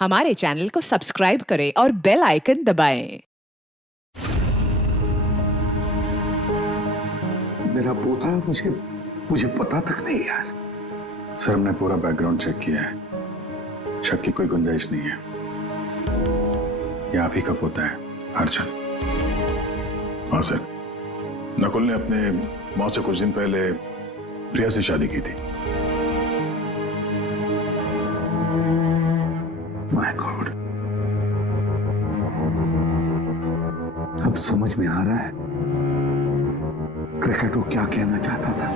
हमारे चैनल को सब्सक्राइब करें और बेल आइकन दबाएं। मेरा पोता मुझे मुझे पता तक नहीं यार। सर हमने पूरा बैकग्राउंड चेक किया है, शक की कोई गुंजाइश नहीं है। ये आप ही का पोता है अर्जुन। हाँ सर, नकुल ने अपने मौत से कुछ दिन पहले प्रिया से शादी की थी। माय गॉड, अब समझ में आ रहा है क्रिकेट वो क्या कहना चाहता था।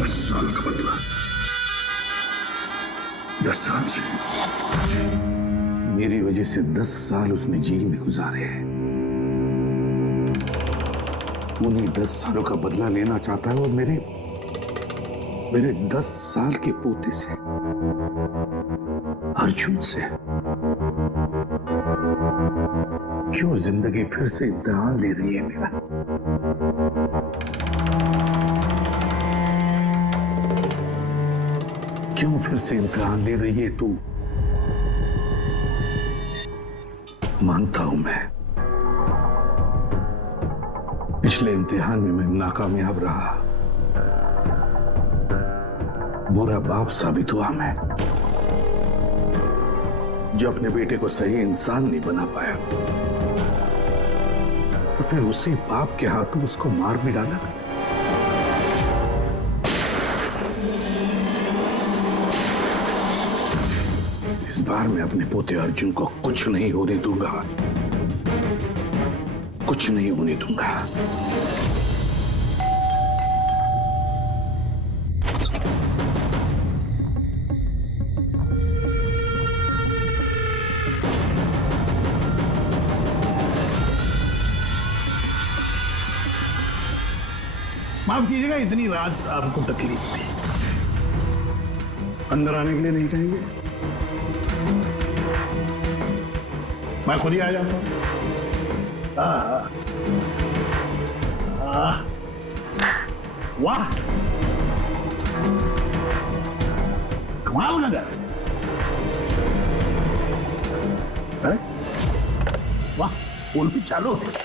10 साल का बदला, 10 साल से। मेरी वजह से 10 साल उसने जेल में गुजारे हैं। उन्हीं 10 सालों का बदला लेना चाहता है और मेरे 10 साल के पोते से, अर्जुन से। क्यों जिंदगी फिर से इम्तिहान ले रही है मेरा? क्यों फिर से इम्तिहान ले रही है तू? मानता हूं मैं, पिछले इम्तिहान में मैं नाकामयाब रहा, बुरा बाप साबित हुआ मैं, जो अपने बेटे को सही इंसान नहीं बना पाया। तो फिर उसी बाप के हाथों उसको मार भी डाला। इस बार मैं अपने पोते अर्जुन को कुछ नहीं होने दूंगा, कुछ नहीं होने दूंगा। माफ कीजिएगा, इतनी रात आपको तकलीफ थी। अंदर आने के लिए नहीं कहेंगे? मैं खुद ही आ जाता हूँ। वाह, कमाल नजर है। वाह, पुल भी चालू है।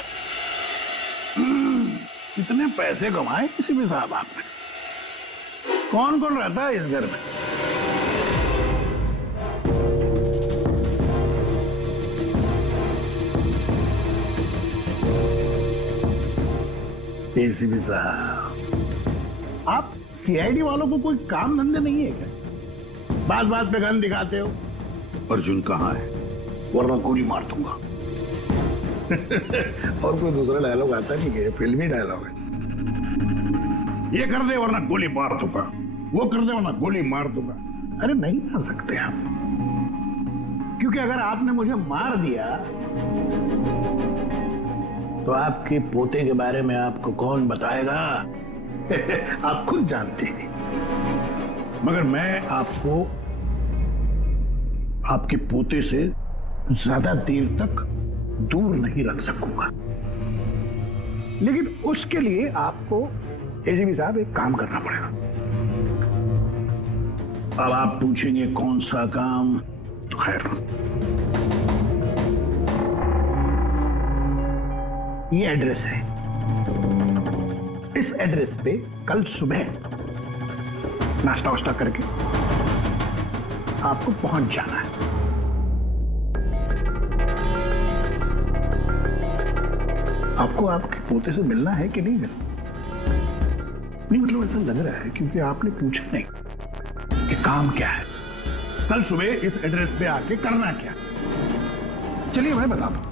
कितने पैसे कमाए किसी भी साहब आपने? कौन कौन रहता है इस घर में? एसीपी साहब, आप सीआईडी वालों को कोई काम धंधे नहीं है क्या? बात बात पे गन दिखाते हो। अर्जुन कहाँ है? वरना गोली मार दूंगा। और कोई दूसरा डायलॉग आता नहीं है, फिल्मी डायलॉग है। ये कर दे वरना गोली मार दूंगा, वो कर दे वरना गोली मार दूंगा। अरे नहीं मार सकते आप, क्योंकि अगर आपने मुझे मार दिया तो आपके पोते के बारे में आपको कौन बताएगा? आप खुद जानते हैं। मगर मैं आपको आपके पोते से ज्यादा देर तक दूर नहीं रख सकूंगा, लेकिन उसके लिए आपको एसीपी साहब एक काम करना पड़ेगा। अब आप पूछेंगे कौन सा काम, तो खैर, ये एड्रेस है। इस एड्रेस पे कल सुबह नाश्ता वाश्ता करके आपको पहुंच जाना है। आपको आपके पोते से मिलना है कि नहीं मिलना? नहीं, मतलब ऐसा लग रहा है क्योंकि आपने पूछा नहीं कि काम क्या है, कल सुबह इस एड्रेस पे आके करना क्या। चलिए मैं बता दूं,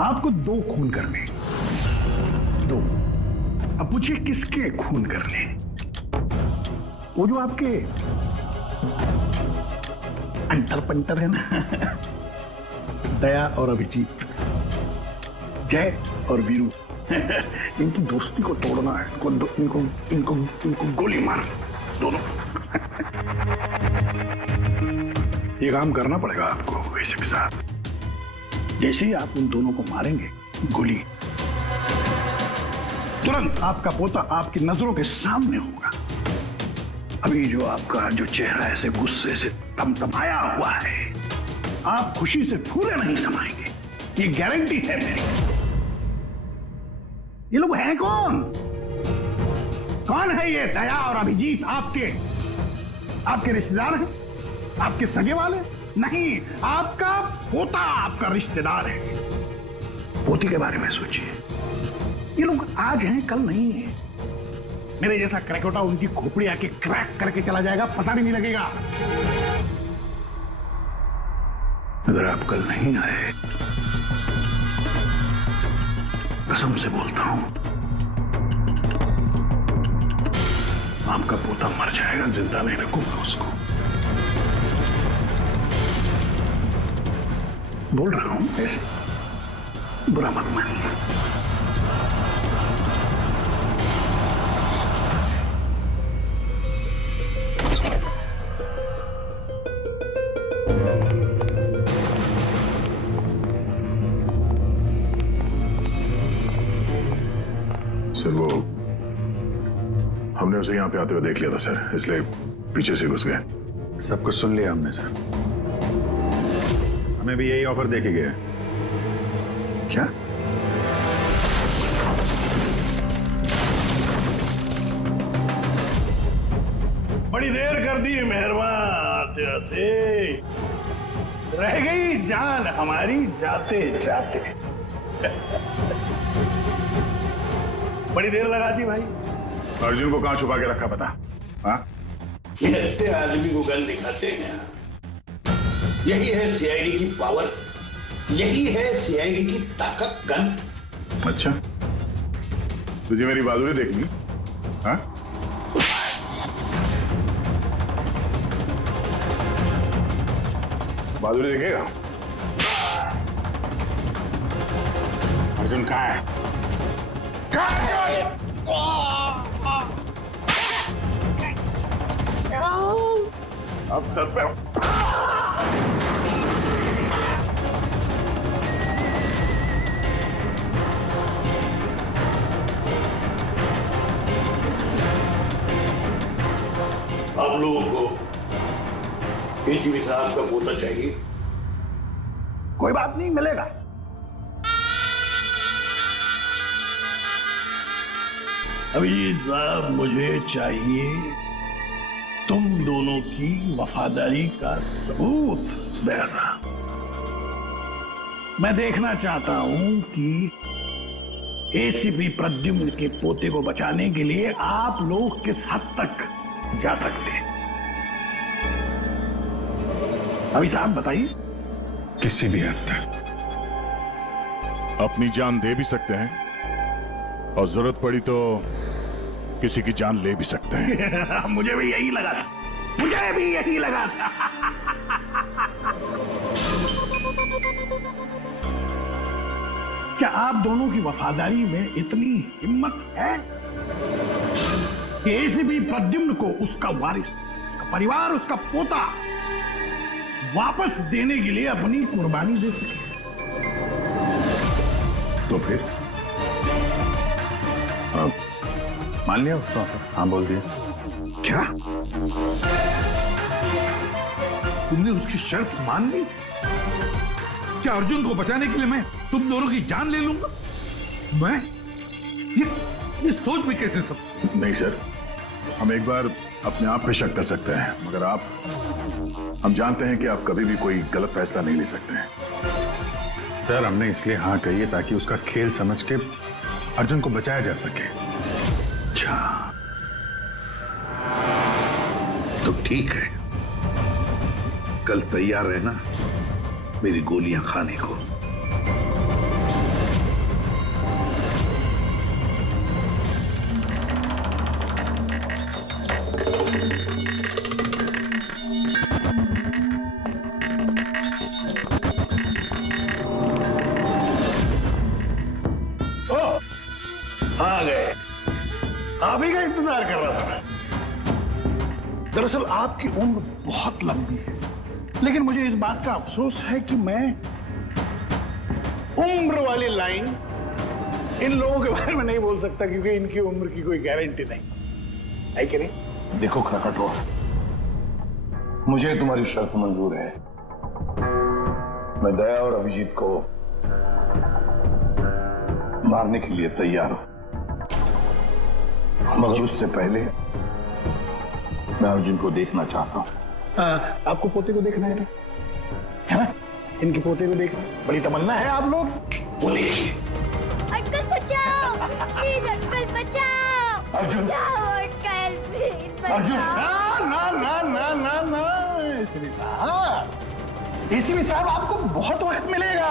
आपको 2 खून करने, 2। अब पूछिए किसके खून करने? वो जो आपके अंतर पंटर है ना, दया और अभिजीत, जय और वीरू, इनकी दोस्ती को तोड़ना है। इनको गोली मार दोनों। ये काम करना पड़ेगा आपको एसीपी साहब। जैसे ही आप उन दोनों को मारेंगे गोली, तुरंत आपका पोता आपकी नजरों के सामने होगा। अभी जो आपका जो चेहरा ऐसे गुस्से से तमतमाया हुआ है, आप खुशी से फूले नहीं समाएंगे, ये गारंटी है मेरी। ये लोग हैं कौन? कौन है ये दया और अभिजीत? आपके रिश्तेदार हैं? आपके सगे वाले? नहीं, आपका पोता आपका रिश्तेदार है। पोती के बारे में सोचिए। ये लोग आज हैं कल नहीं है। मेरे जैसा क्रैकोटा उनकी खोपड़ी आके क्रैक करके चला जाएगा, पता भी नहीं लगेगा। अगर आप कल नहीं आए, कसम से बोलता हूं, आपका पोता मर जाएगा, जिंदा नहीं रखूंगा उसको। बोल रहा हूं ऐसे, बुरा मत मानिए। सर वो हमने उसे यहाँ पे आते हुए देख लिया था सर, इसलिए पीछे से घुस गए। सब कुछ सुन लिया हमने सर। हमें भी यही ऑफर दे के गया। क्या? बड़ी देर कर दी मेहरबान, आते आते रह गई जान हमारी जाते जाते। बड़ी देर लगा दी भाई। अर्जुन को कहां छुपा के रखा पता? हाँ, कहते आदमी को गन दिखाते हैं। यही है सीआईडी की पावर, यही है सीआईडी की ताकत। गन। अच्छा, तुझे मेरी बहादुरी देखनी? हाँ, बहादुरी देखेगा? अर्जुन कहाँ है? अब सर पे आप लोगों को एसीपी साहब का पोता चाहिए? कोई बात नहीं, मिलेगा। अभिजीत साहब, मुझे चाहिए तुम दोनों की वफादारी का सबूत। दया साहब, मैं देखना चाहता हूं कि एसीपी प्रद्युम्न के पोते को बचाने के लिए आप लोग किस हद तक जा सकते हैं। अभी साहब बताइए। किसी भी हद तक। अपनी जान दे भी सकते हैं और जरूरत पड़ी तो किसी की जान ले भी सकते हैं। मुझे भी यही लगा था, मुझे भी यही लगा था। क्या आप दोनों की वफादारी में इतनी हिम्मत है कि एसीपी प्रद्युम्न को उसका वारिस, उसका परिवार, उसका पोता वापस देने के लिए अपनी कुर्बानी दे सके? तो फिर मान लिया उसको ऑफर? हाँ बोल दिया। क्या? तुमने उसकी शर्त मान ली? क्या अर्जुन को बचाने के लिए मैं तुम दोनों की जान ले लूंगा? मैं ये सोच भी कैसे सकता? नहीं सर, हम एक बार अपने आप पे शक कर सकते हैं, मगर हम जानते हैं कि आप कभी भी कोई गलत फैसला नहीं ले सकते हैं। सर हमने इसलिए हाँ कही है ताकि उसका खेल समझ के अर्जुन को बचाया जा सके। अच्छा, तो ठीक है, कल तैयार रहना मेरी गोलियां खाने को। आ गए, आप ही का इंतजार कर रहा था मैं। दरअसल आपकी उम्र बहुत लंबी है, लेकिन मुझे इस बात का अफसोस है कि मैं उम्र वाली लाइन इन लोगों के बारे में नहीं बोल सकता, क्योंकि इनकी उम्र की कोई गारंटी नहीं है कि नहीं। देखो क्रकटो, मुझे तुम्हारी शर्त मंजूर है, मैं दया और अभिजीत को मारने के लिए तैयार हूं, मगर उससे पहले मैं अर्जुन को देखना चाहता हूं। आपको पोते को देखना है ना? इनके पोते को देखना बड़ी तमन्ना है आप लोग। वो देखिए, अंकल बचाओ, प्लीज अंकल बचाओ। अर्जुन, बचाओ अंकल, प्लीज अर्जुन, बचाओ। ना ना ना ना ना एसीपी साहब आपको बहुत वक्त मिलेगा।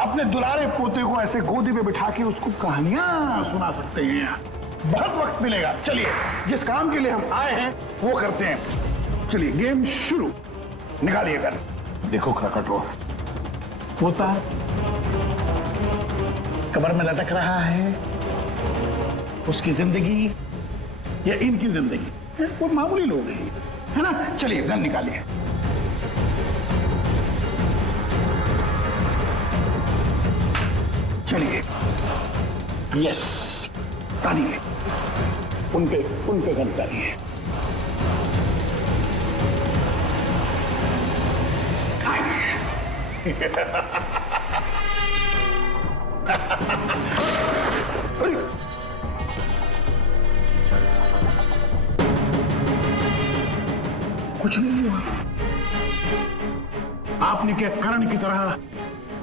अपने दुलारे पोते को ऐसे गोदी में बिठा के उसको कहानियां सुना सकते हैं। बहुत वक्त मिलेगा। चलिए, जिस काम के लिए हम आए हैं वो करते हैं। चलिए, गेम शुरू। निकालिए गन। देखो क्रकटो, पोता कमर में लटक रहा है। उसकी जिंदगी या इनकी जिंदगी, वो मामूली लोग हैं, है ना? चलिए, गन निकालिए। चलिए, यस, तालिए। उनके गन तालिए। कुछ नहीं हुआ। आपने क्या कर्ण की तरह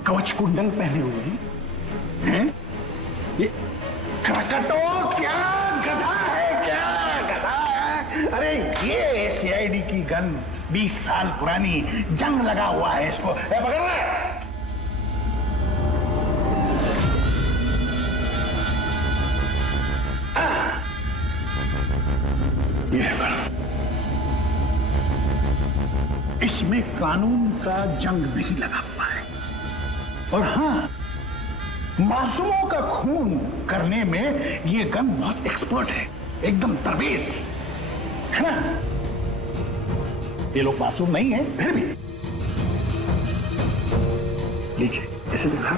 कवच कुंडल पहने हुए हैं? ये क्रकटो क्या गधा है? क्या गधा है? अरे ये सीआईडी की गन 20 साल पुरानी, जंग लगा हुआ है इसको। पकड़ रहे? ये इसमें कानून का जंग नहीं लगा हुआ है। और हाँ, मासूमों का खून करने में ये गन बहुत एक्सपर्ट है, एकदम तरबेज, है ना? ये लोग मासूम नहीं है, फिर भी लीजिए इसे दिखा।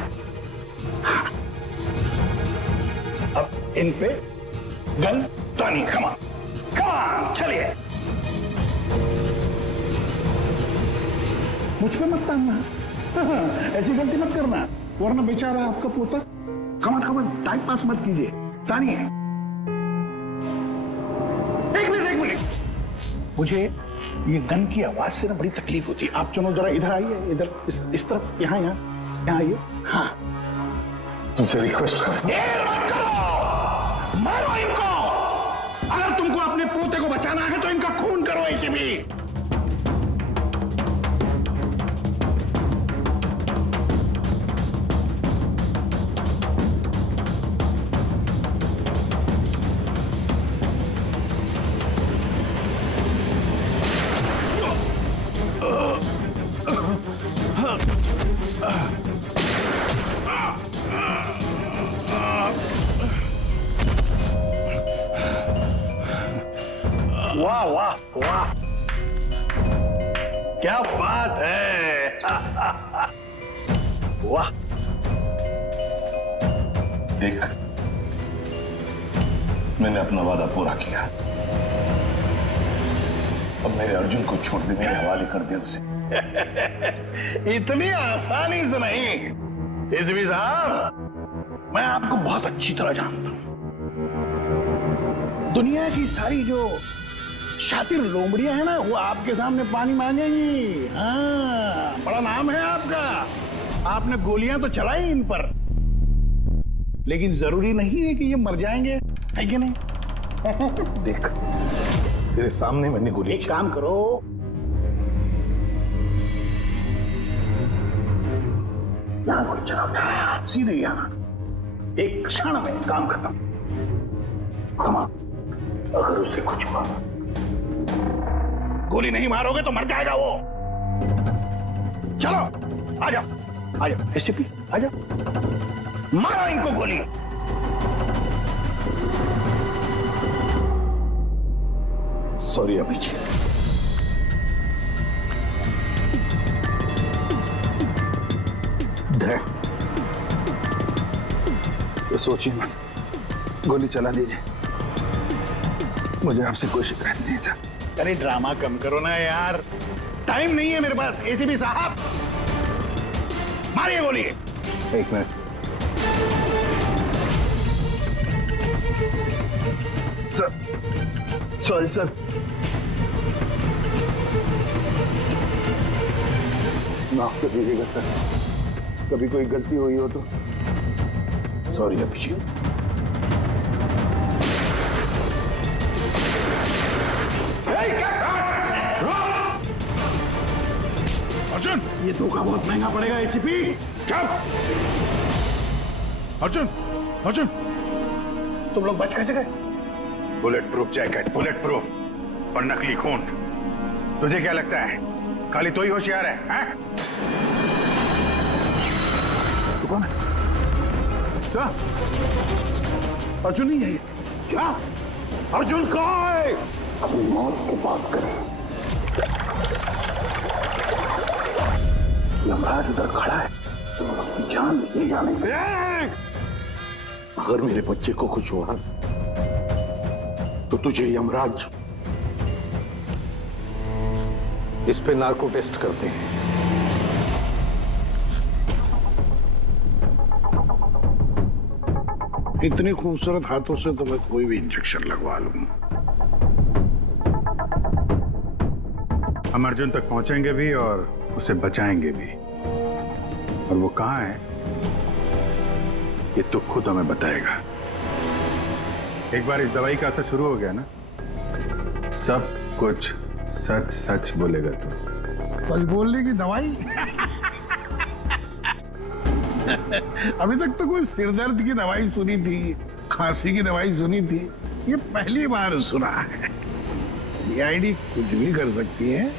हाँ, अब इन पे गन तानी। कमान कमान, चलिए। मुझ पे मत तानना, ऐसी गलती मत करना, वरना बेचारा आपका पोता। कमान कमान, टाइम पास मत कीजिए, तानिए। एक मिनट। मुझे ये गन की आवाज से ना बड़ी तकलीफ होती है। आप दोनों जरा इधर आइए, इधर इस तरफ, यहाँ आइए। हाँ, तुमसे रिक्वेस्ट कर, देर मत करो, मारो इनको। अगर तुमको अपने पोते को बचाना है तो इनका खून करो। ऐसे भी वाह वाह वाह, क्या बात है। वाह, देख, मैंने अपना वादा पूरा किया। अब मेरे अर्जुन को छोड़ दे, मेरे हवाले कर दे उसे। इतनी आसानी से नहीं एसीपी साहब, मैं आपको बहुत अच्छी तरह जानता हूं। दुनिया की सारी जो शातिर लोमड़ियां हैं ना, वो आपके सामने पानी मांगेंगी। हाँ, बड़ा नाम है आपका। आपने गोलियां तो चलाई इन पर, लेकिन जरूरी नहीं है कि ये मर जाएंगे, है कि नहीं? देख, तेरे सामने मैंने गोली। एक काम करो, यहां गोली चलाओ, सीधे यहां। एक क्षण में काम खत्म। कमा, अगर उसे कुछ हुआ, गोली नहीं मारोगे तो मर जाएगा वो। चलो, आ जाओ एसीपी, आ जाओ, मारो इनको गोली। सॉरी अभिजीत, तो सोचिए मत, गोली चला दीजिए। मुझे आपसे कोई शिकायत नहीं सर। अरे ड्रामा कम करो ना यार, टाइम नहीं है मेरे पास। एसीपी साहब, मारिए गोली। एक मिनट सर, सॉरी सर। माफ कर दीजिएगा सर, कभी कोई गलती हुई हो तो। सॉरी अभिषेक। अर्जुन, ये धोखा बहुत महंगा पड़ेगा एसीपी। चुप। अर्जुन, अर्जुन, तुम लोग बच कैसे गए? Bullet proof jacket, bullet proof और नकली खून। तुझे क्या लगता है खाली तो ही होशियार है, हैं? तू कौन है? सर, अर्जुन नहीं है ये। क्या? अर्जुन कहाँ है? अपनी मौत की बात करें। यमराज उधर खड़ा है, तो उसकी जान नहीं जाने। अगर मेरे बच्चे को कुछ हुआ तो तुझे यमराज इस पे नार्को टेस्ट करते हैं। इतनी खूबसूरत हाथों से तो मैं कोई भी इंजेक्शन लगवा लूं। हम अर्जुन तक पहुंचेंगे भी और उसे बचाएंगे भी। और वो कहाँ है ये तो खुद हमें बताएगा। एक बार इस दवाई का असर शुरू हो गया ना, सब कुछ सच सच बोलेगा तू। सच बोलने की दवाई? अभी तक तो कोई सिरदर्द की दवाई सुनी थी, खांसी की दवाई सुनी थी, ये पहली बार सुना है। सीआईडी कुछ भी कर सकती है।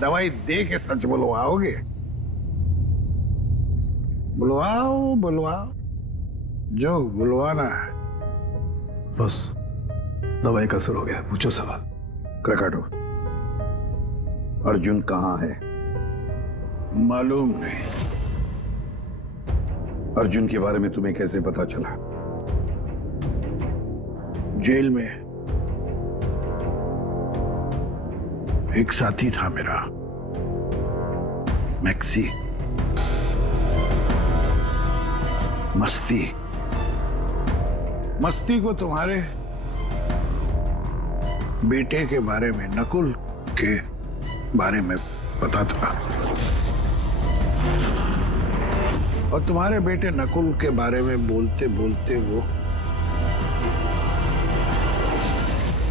दवाई दे के सच बुलवाओगे? बुलवाओ बुलवाओ, जो बुलवाना है। बस दवाई का असर हो गया, पूछो सवाल। क्रकाटो, अर्जुन कहाँ है? मालूम नहीं। अर्जुन के बारे में तुम्हें कैसे पता चला? जेल में एक साथी था मेरा, मैक्सी। मस्ती को तुम्हारे बेटे के बारे में, नकुल के बारे में पता था। और तुम्हारे बेटे नकुल के बारे में बोलते बोलते वो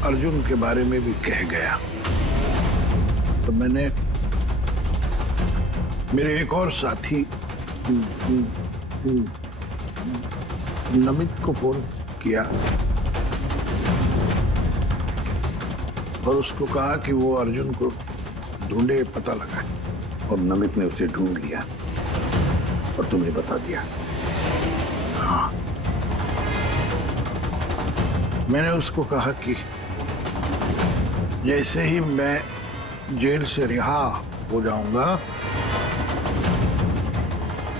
अर्जुन के बारे में भी कह गया। तो मैंने मेरे एक और साथी नमित को फोन किया और उसको कहा कि वो अर्जुन को ढूंढे, पता लगा। और नमित ने उसे ढूंढ लिया और तुम्हें बता दिया। हाँ, मैंने उसको कहा कि जैसे ही मैं जेल से रिहा हो जाऊंगा,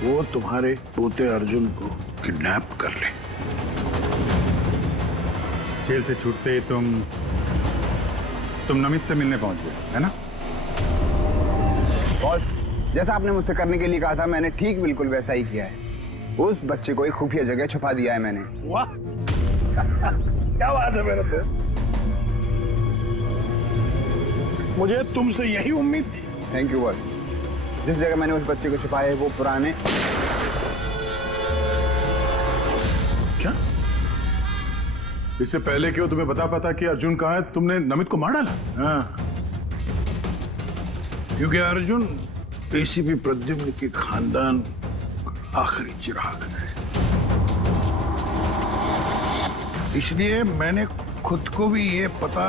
वो तुम्हारे पोते अर्जुन को किडनैप कर ले। जेल से छूटते ही तुम नमित से मिलने पहुंच गए, है ना? बॉस, जैसा आपने मुझसे करने के लिए कहा था, मैंने ठीक बिल्कुल वैसा ही किया है। उस बच्चे को एक खुफिया जगह छुपा दिया है मैंने। वाह क्या बात है मेरे दोस्त, मुझे तुमसे यही उम्मीद थी। Thank you boss. जिस जगह मैंने उस बच्चे को छुपाया है वो पुराने। क्या? इससे पहले क्यों तुम्हें पता कि अर्जुन कहाँ है, तुमने नमित को मार डाला? हाँ, क्योंकि अर्जुन एसीपी प्रद्युम्न के खानदान आखिरी चिराग है। इसलिए मैंने खुद को भी ये पता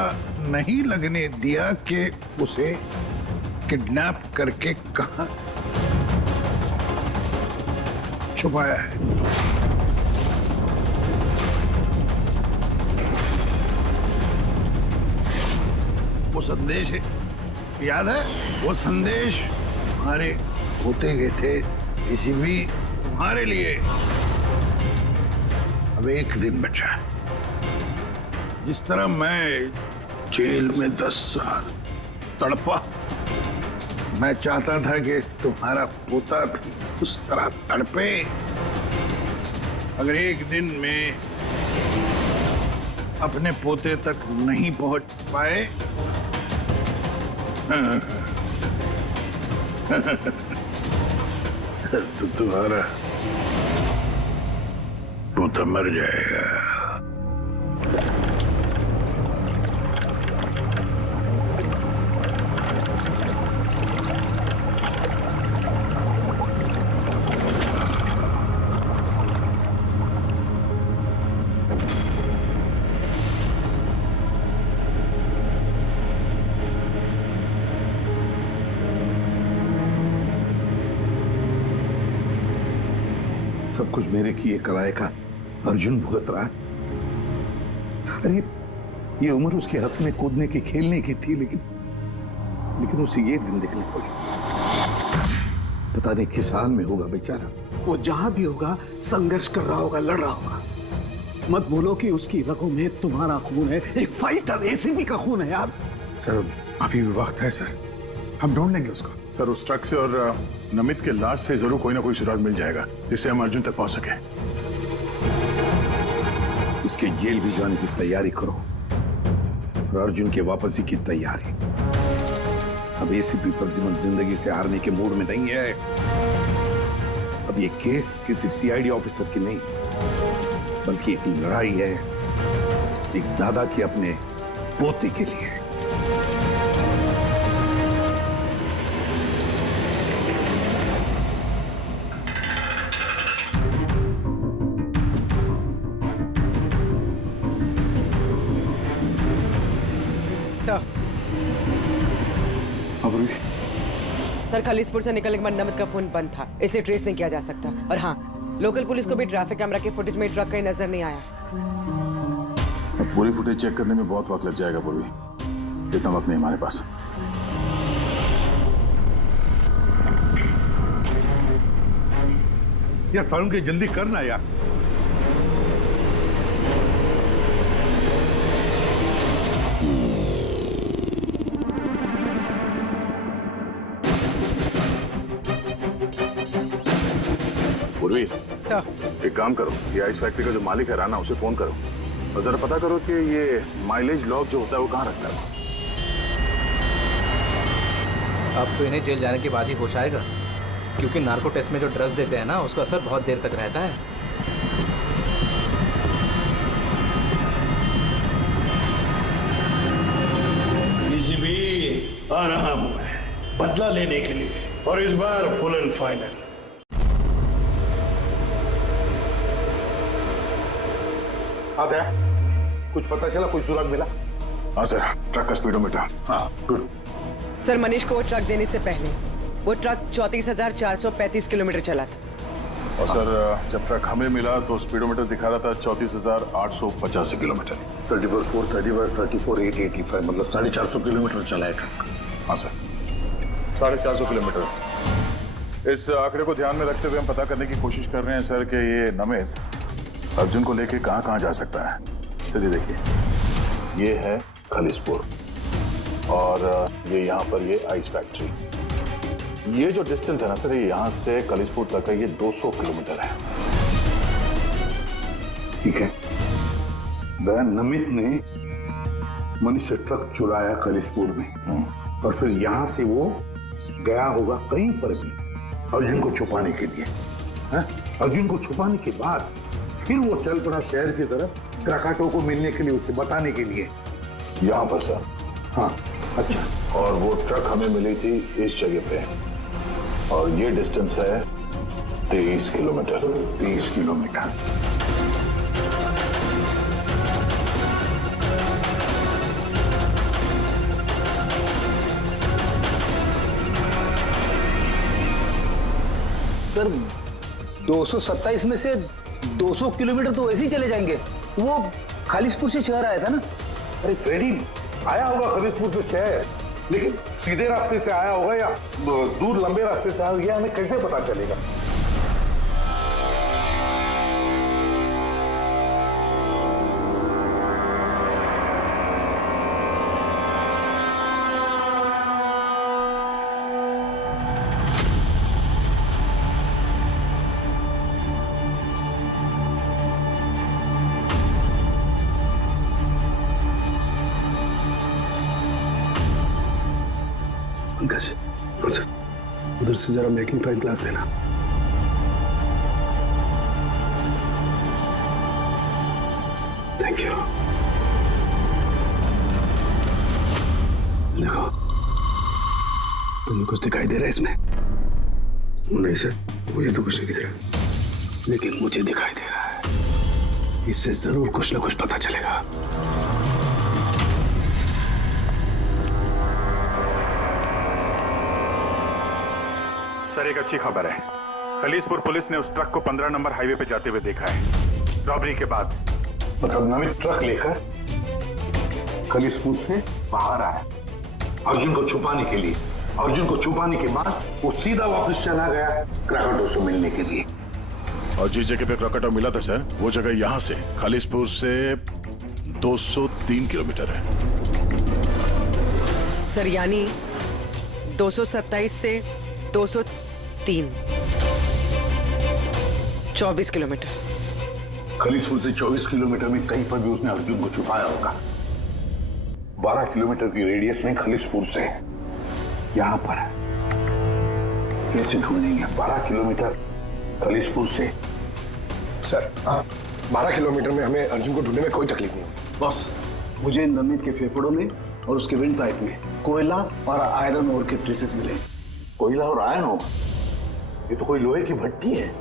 नहीं लगने दिया कि उसे किडनैप करके कहां छुपाया है। वो संदेश याद है? वो संदेश हमारे होते गए थे, किसी भी तुम्हारे लिए। अब एक दिन बचा है। जिस तरह मैं जेल में 10 साल तड़पा, मैं चाहता था कि तुम्हारा पोता भी उस तरह तड़पे। अगर एक दिन में अपने पोते तक नहीं पहुंच पाए तो तुम्हारा पोता मर जाएगा। सब कुछ मेरे किए कराए का अर्जुन भुगत रहा है। अरे ये उम्र उसके हंसने कूदने की खेलने की थी, लेकिन उसे ये दिन देखने पड़े। पता नहीं किस हाल में होगा बेचारा। वो जहां भी होगा संघर्ष कर रहा होगा, लड़ रहा होगा। मत भूलो कि उसकी रगों में तुम्हारा खून है, एक फाइटर एसीपी का खून है यार। सर अभी भी वक्त है सर, हम ढूंढ लेंगे उसको। सर उस ट्रक से और नमित के लाश से जरूर कोई ना कोई सुराग मिल जाएगा जिससे हम अर्जुन तक पहुंच सके। इसके जेल भी जाने की तैयारी करो और अर्जुन के वापसी की तैयारी। अब एसीपी प्रद्युमन जिंदगी से हारने के मूड में नहीं है। अब ये केस किसी सीआईडी ऑफिसर की नहीं, बल्कि एक लड़ाई है एक दादा के अपने पोते के लिए। सर खालिसपुर से निकलने के बाद नमित का फोन बंद था, इसे ट्रेस नहीं किया जा सकता। और हाँ, लोकल पुलिस को भी ट्रैफिक कैमरा के फुटेज में ट्रक कहीं नजर नहीं आया। अब पूरी फुटेज चेक करने में बहुत वक्त लग जाएगा पूर्वी, इतना वक्त नहीं हमारे पास। यार सारुण के जल्दी करना यार। पूर्वी सर एक काम करो, ये आइस फैक्ट्री का जो मालिक है राना, उसे फोन करो और जरा पता करो कि ये माइलेज लॉग जो होता है वो कहाँ रखता है। अब तो इन्हें जेल जाने के बाद ही होश आएगा, क्योंकि नार्को टेस्ट में जो ड्रग्स देते हैं ना, उसका असर बहुत देर तक रहता है। डीजीपी आ रहा हूं मैं बदला लेने के लिए, और इस बार फुल एंड फाइनल। कुछ पता चला, कोई सुराग मिला? हाँ सर, ट्रक का स्पीडोमीटर। हाँ गुड। सर मनीष को वो ट्रक देने से पहले वो ट्रक 34,435 किलोमीटर चला था। और सर जब ट्रक हमें मिला तो स्पीडोमीटर दिखा रहा था 34,885 किलोमीटर। 34,885 मतलब 450 किलोमीटर चला है ट्रक। हाँ सर, 450 किलोमीटर। इस आंकड़े को ध्यान में रखते हुए हम पता करने की कोशिश कर रहे हैं सर कि ये नमित अर्जुन को लेके कहाँ कहाँ जा सकता है। सर ये देखिए, ये है खालिसपुर और ये यहाँ पर ये आइस फैक्ट्री। ये जो डिस्टेंस है ना सर, ये यहाँ से खालिसपुर तक है, ये 200 किलोमीटर है। ठीक है, नमित ने मनीष से ट्रक चुराया खालिसपुर में और फिर यहाँ से वो गया होगा कहीं पर भी अर्जुन को छुपाने के लिए। अर्जुन को छुपाने के बाद फिर वो चल पड़ा शहर की तरफ क्राकाटो को मिलने के लिए, उसे बताने के लिए। यहाँ पर सर? हाँ। अच्छा, और वो ट्रक हमें मिली थी इस जगह पे और ये डिस्टेंस है 23 किलोमीटर। 23 किलोमीटर। सर 227 में से 200 किलोमीटर तो ऐसे ही चले जाएंगे। वो खालिसपुर से शहर आया था ना। अरे फ्रेडी, आया होगा खालिसपुर से शहर, लेकिन सीधे रास्ते से आया होगा या दूर लंबे रास्ते से आया होगा, ये हमें कैसे पता चलेगा? उधर से जरा मैग्नीफाइंग ग्लास देना। Thank you. देखो, तुम्हें कुछ दिखाई दे रहा है इसमें? नहीं सर, मुझे तो कुछ नहीं दिख रहा, लेकिन मुझे दिखाई दे रहा है। इससे जरूर कुछ ना कुछ पता चलेगा। सर, एक अच्छी खबर है। खलीसपुर पुलिस ने उस ट्रक को 15 नंबर हाईवे पे जाते हुए देखा है, रॉबरी के बाद। मतलब नवीन ट्रक लेकर खलीसपुर से बाहर आया अर्जुन को छुपाने के लिए। अर्जुन को छुपाने के बाद वो सीधा वापस चला गया क्रैकेटो से मिलने के लिए। और जिस जगह पे क्रैकेटो मिला था सर, वो जगह यहां से खलीसपुर से 203 किलोमीटर है। सर, यानी 227 से 203, 24 किलोमीटर। खलीसपुर से 24 किलोमीटर में कहीं पर भी उसने अर्जुन को छुपाया होगा। 12 किलोमीटर की रेडियस में खलीसपुर से यहां पर है। कैसे ढूंढेंगे 12 किलोमीटर खलीसपुर से? सर, 12 किलोमीटर में हमें अर्जुन को ढूंढने में कोई तकलीफ नहीं। बॉस, मुझे नमित के फेफड़ों में और उसके विंड पाइप में कोयला और आयरन ओर के ट्रेसेस मिले। कोयला और आयरन ओर? ये तो कोई लोहे की भट्टी है,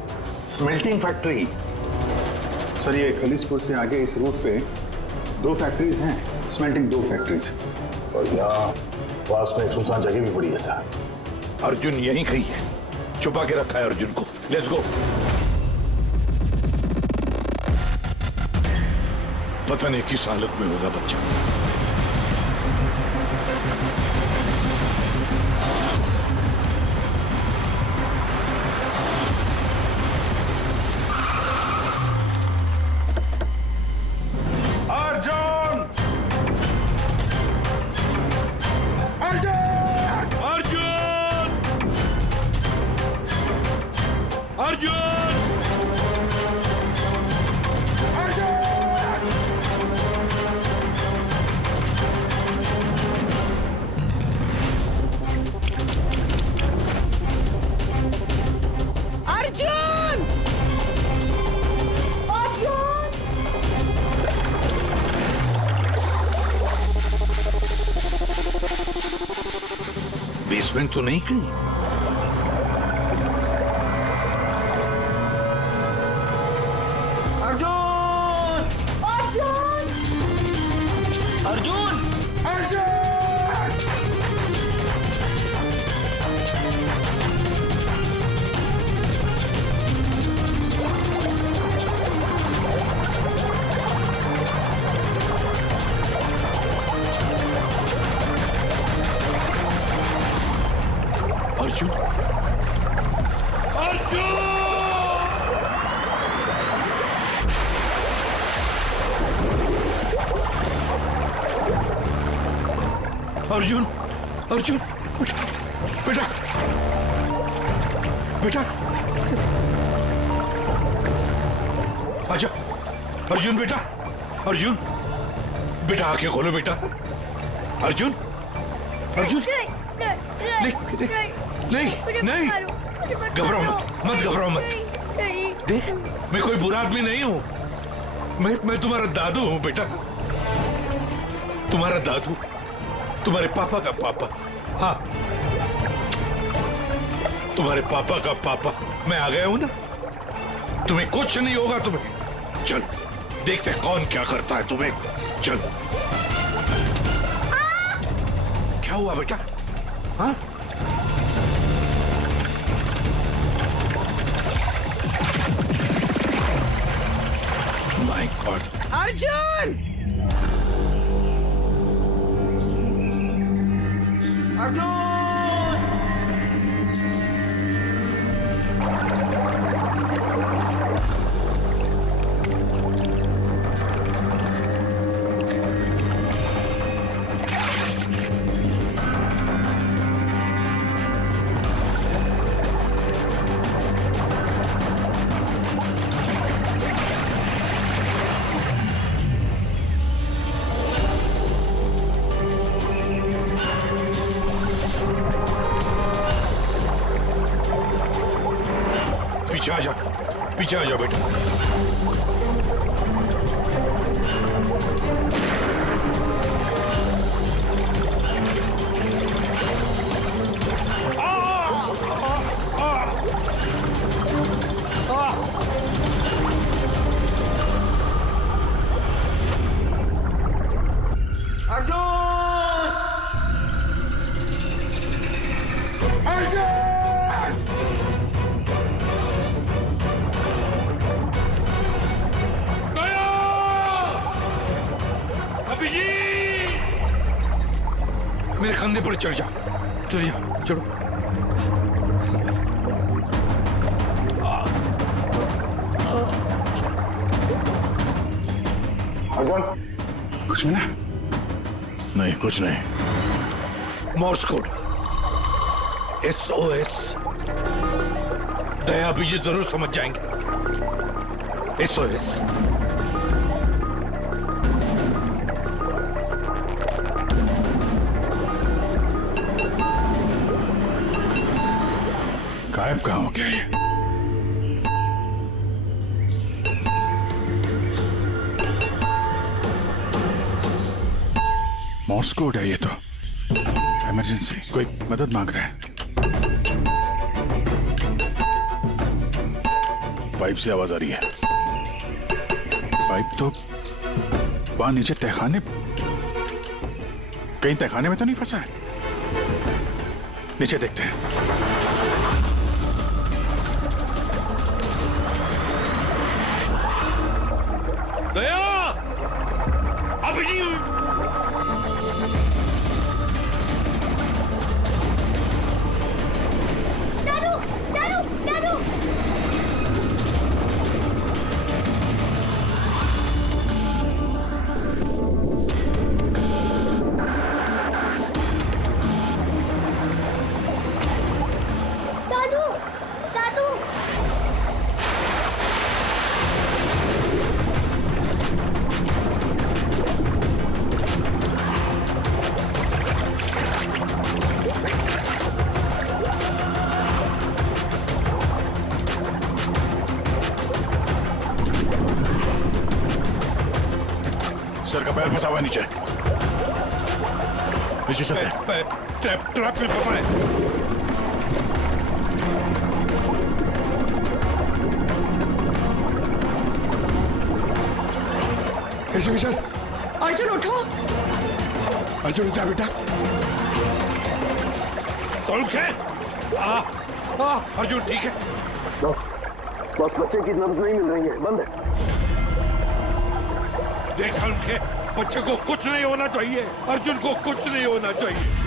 स्मेल्टिंग फैक्ट्री। सर, ये खलीसपुर से आगे इस रूट पे 2 फैक्ट्रीज हैं, स्मेल्टिंग 2 फैक्ट्रीज। और यहाँ पास में एक सुनसान जगह भी पड़ी है सर। अर्जुन यहीं कहीं है, छुपा के रखा है अर्जुन को। Let's go. पता नहीं किस हालत में होगा बच्चा। बेसमेंट तो नहीं कहीं? अर्जुन! अर्जुन! अर्जुन! अर्जुन! अर्जुन! अर्जुन! अर्जुन! बेटा, बेटा, आजा। अर्जुन बेटा, अर्जुन बेटा, आंखें खोलो बेटा। अर्जुन, अर्जुन, नहीं, नहीं, नहीं, घबराओ मत, मत घबराओ मत। देख, मैं कोई बुरा आदमी नहीं हूं। मैं तुम्हारा दादू हूं बेटा, तुम्हारा दादू, तुम्हारे पापा का पापा। हाँ, तुम्हारे पापा का पापा। मैं आ गया हूं ना, तुम्हें कुछ नहीं होगा। तुम्हें चल, देखते कौन क्या करता है तुम्हें। चल। क्या हुआ बेटा? हाँ, माय गॉड। अर्जुन! अर्जुन! पीछे आ जा, पीछे आ जा बेटा। मेरे कंधे पर चढ़ जा, चढ़ जा, चढ़ो। अर्जुन, कुछ मिला? नहीं, कुछ नहीं। Moore's code SOS। दया भी जरूर समझ जाएंगे। SOS। गायब कहाँ हो गया ये? मॉर्स कोड है ये तो। इमरजेंसी, कोई मदद मांग रहा है। पाइप से आवाज आ रही है। पाइप तो वहां नीचे तहखाने, कहीं तहखाने में तो नहीं फंसा है? नीचे देखते हैं। दया, अभिजीत, दादू, दादू, दादू। दादू, दादू। सर का पैर फंसा हुआ है नीचे। नीचे चलते हैं। ट्रैप में फंसा है। ऐसे विशाल, अर्जुन उठो। अर्जुन उठा बेटा। सॉल्व है? अर्जुन ठीक है? बस बच्चे की नब्ज नहीं मिल रही है, बंद है। देखा उनके बच्चे को कुछ नहीं होना चाहिए, अर्जुन को कुछ नहीं होना चाहिए।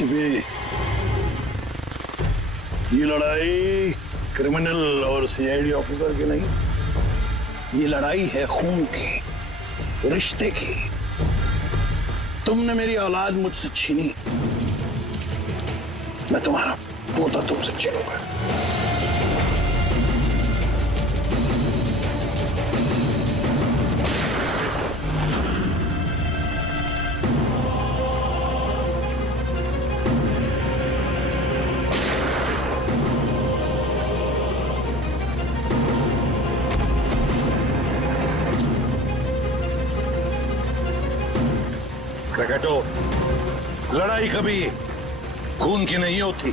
एसीपी, ये लड़ाई क्रिमिनल और सीआईडी ऑफिसर की नहीं, ये लड़ाई है खून की, रिश्ते की। तुमने मेरी औलाद मुझसे छीनी, मैं तुम्हारा पोता तुमसे छीनूंगा। प्रकटो, लड़ाई कभी खून की नहीं होती,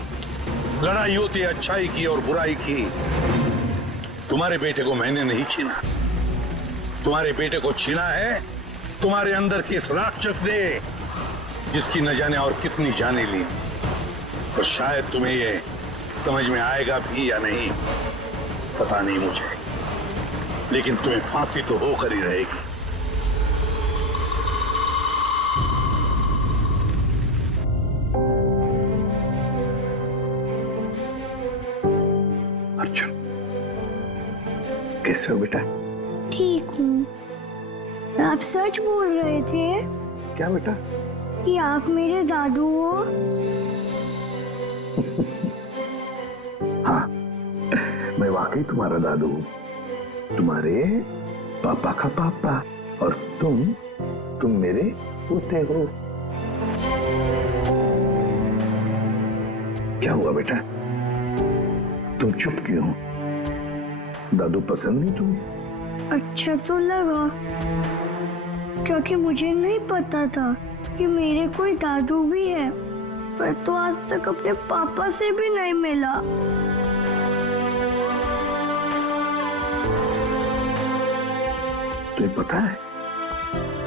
लड़ाई होती है अच्छाई की और बुराई की। तुम्हारे बेटे को मैंने नहीं छीना, तुम्हारे बेटे को छीना है तुम्हारे अंदर के इस राक्षस ने, जिसकी न जाने और कितनी जाने ली। और शायद तुम्हें ये समझ में आएगा भी या नहीं पता नहीं मुझे, लेकिन तुम्हें फांसी तो होकर ही रहेगी। अर्जुन, कैसे हो बेटा? ठीक हूँ। आप सच बोल रहे थे क्या बेटा? कि आप मेरे दादू हो? हाँ, मैं वाकई तुम्हारा दादू हूँ, तुम्हारे पापा का पापा, और तुम मेरे पोते हो। क्या हुआ बेटा, तुम चुप क्यों? दादू पसंद नहीं तुम्हें? अच्छा तो लगा, क्योंकि मुझे नहीं पता था कि मेरे कोई दादू भी है। पर तो आज तक अपने पापा से भी नहीं मिला। तुम्हें पता है,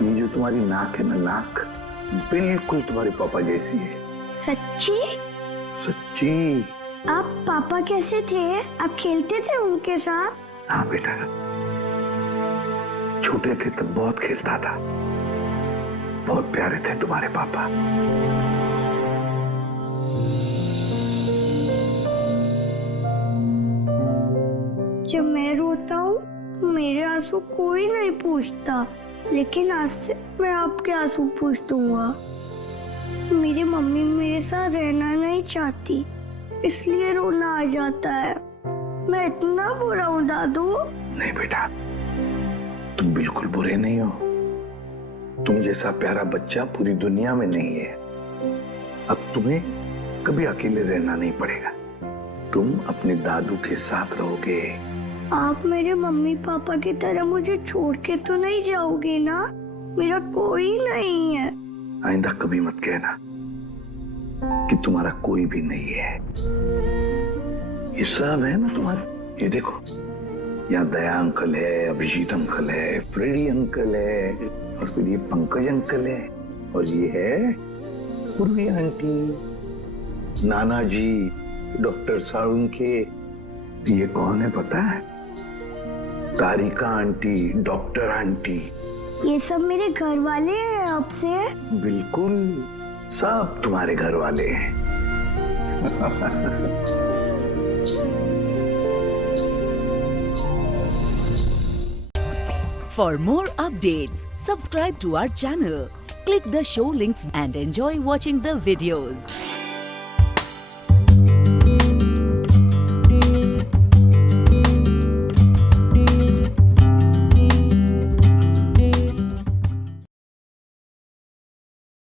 ये जो तुम्हारी नाक है ना, नाक बिल्कुल तुम्हारे पापा जैसी है। सच्ची? सच्ची। आप पापा कैसे थे? आप खेलते थे उनके साथ? हाँ बेटा, छोटे थे तब बहुत खेलता था, बहुत प्यारे थे तुम्हारे पापा। जब मैं रोता हूँ तो मेरे आंसू कोई नहीं पूछता, लेकिन आज से मैं आपके आंसू पूछ दूंगा। मेरी मम्मी मेरे साथ रहना नहीं चाहती, इसलिए रोना आ जाता है। मैं इतना बुरा हूँ दादू? नहीं बेटा, तुम बिल्कुल बुरे नहीं हो। तुम जैसा प्यारा बच्चा पूरी दुनिया में नहीं है। अब तुम्हें कभी अकेले रहना नहीं पड़ेगा, तुम अपने दादू के साथ रहोगे। आप मेरे मम्मी पापा की तरह मुझे छोड़ के तो नहीं जाओगे ना? मेरा कोई नहीं है। आइंदा कभी मत कहना कि तुम्हारा कोई भी नहीं है। ये सब है ना तुम्हारे। ये देखो, यहाँ दया अंकल है, अभिजीत अंकल है, फ्रेडी अंकल है, और फिर ये पंकज अंकल है, और ये है पूर्वी आंटी, नाना जी, डॉक्टर साहब के। ये कौन है पता है? तारिका आंटी, डॉक्टर आंटी। ये सब मेरे घर वाले हैं आपसे? बिल्कुल, सब तुम्हारे घर वाले हैं। For more updates, subscribe to our channel, click the show links and enjoy watching the videos.